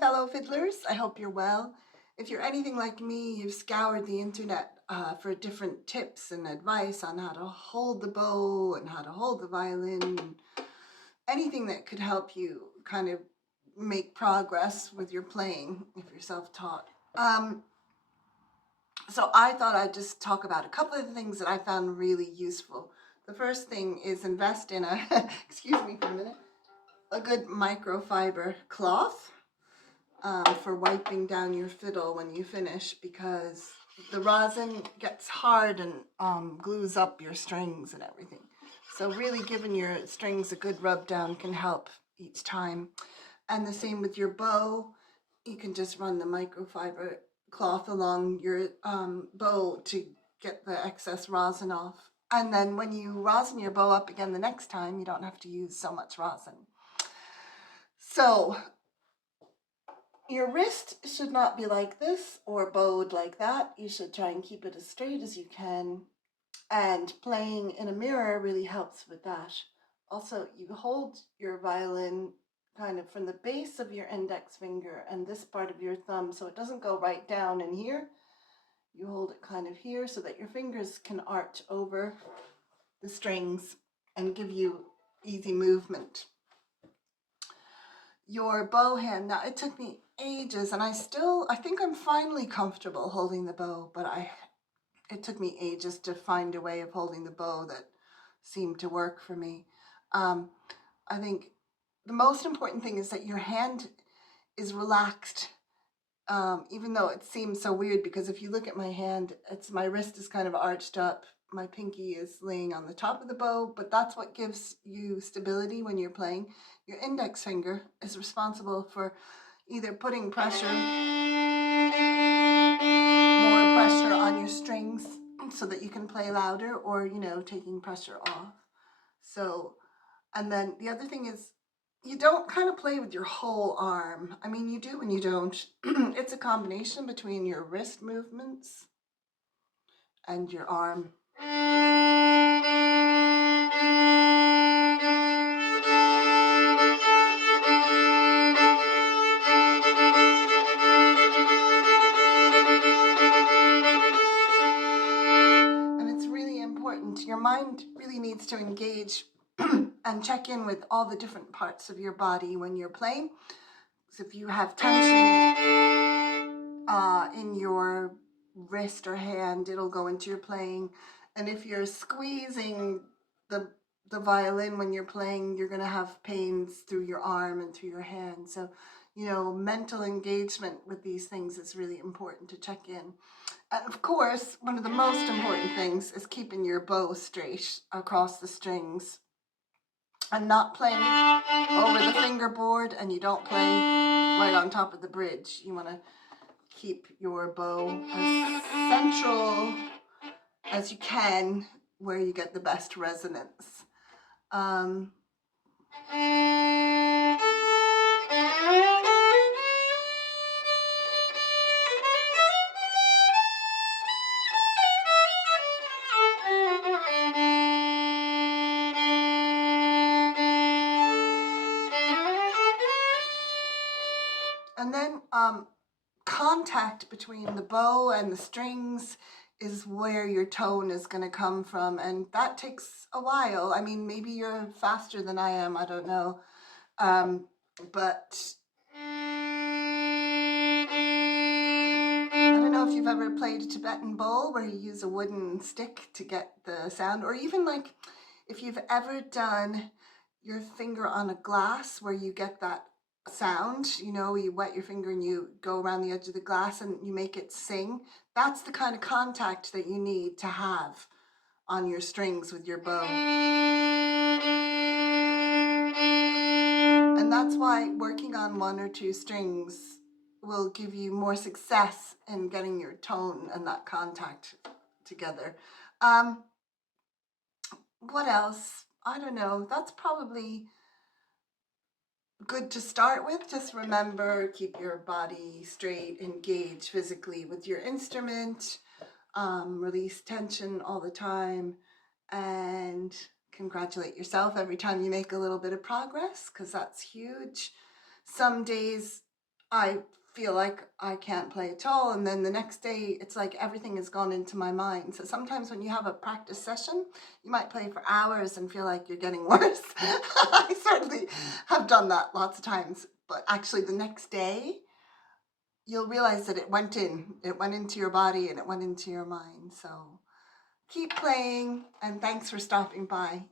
Fellow fiddlers, I hope you're well. If you're anything like me, you've scoured the internet for different tips and advice on how to hold the bow and how to hold the violin, anything that could help you kind of make progress with your playing if you're self-taught. So I thought I'd just talk about a couple of the things that I found really useful. The first thing is invest in a, excuse me for a minute, a good microfiber cloth for wiping down your fiddle when you finish, because the rosin gets hard and glues up your strings and everything. So really giving your strings a good rub down can help each time. And the same with your bow. You can just run the microfiber cloth along your bow to get the excess rosin off. And then when you rosin your bow up again the next time, you don't have to use so much rosin. So your wrist should not be like this or bowed like that. You should try and keep it as straight as you can. And playing in a mirror really helps with that. Also, you hold your violin kind of from the base of your index finger and this part of your thumb, so it doesn't go right down in here. You hold it kind of here so that your fingers can arch over the strings and give you easy movement. Your bow hand, now it took me ages, and I think I'm finally comfortable holding the bow, but it took me ages to find a way of holding the bow that seemed to work for me. I think the most important thing is that your hand is relaxed, even though it seems so weird, because if you look at my hand, my wrist is kind of arched up, my pinky is laying on the top of the bow, but that's what gives you stability when you're playing. Your index finger is responsible for either putting more pressure on your strings so that you can play louder, or, taking pressure off. So, and then the other thing is, you don't kind of play with your whole arm. I mean, you do and you don't. It's a combination between your wrist movements and your arm. And it's really important. Your mind really needs to engage and check in with all the different parts of your body when you're playing. So if you have tension in your wrist or hand, it'll go into your playing. And if you're squeezing the violin when you're playing, you're going to have pains through your arm and through your hand. So, mental engagement with these things is really important to check in. And of course, one of the most important things is keeping your bow straight across the strings and not playing over the fingerboard, and you don't play right on top of the bridge. You want to keep your bow as central as you can, where you get the best resonance. And then contact between the bow and the strings is where your tone is going to come from, and that takes a while. I mean, maybe you're faster than I am, I don't know, but I don't know if you've ever played a Tibetan bowl where you use a wooden stick to get the sound, or even like if you've ever done your finger on a glass where you get that sound, you wet your finger and you go around the edge of the glass and you make it sing. That's the kind of contact that you need to have on your strings with your bow. And that's why working on one or two strings will give you more success in getting your tone and that contact together. What else? I don't know. That's probably good to start with. Just remember, keep your body straight, engage physically with your instrument, release tension all the time, and congratulate yourself every time you make a little bit of progress, because that's huge. Some days I feel like I can't play at all, and then the next day it's like everything has gone into my mind. So sometimes when you have a practice session, you might play for hours and feel like you're getting worse. I certainly have done that lots of times, but actually the next day you'll realize that it went into your body and it went into your mind. So keep playing, and thanks for stopping by.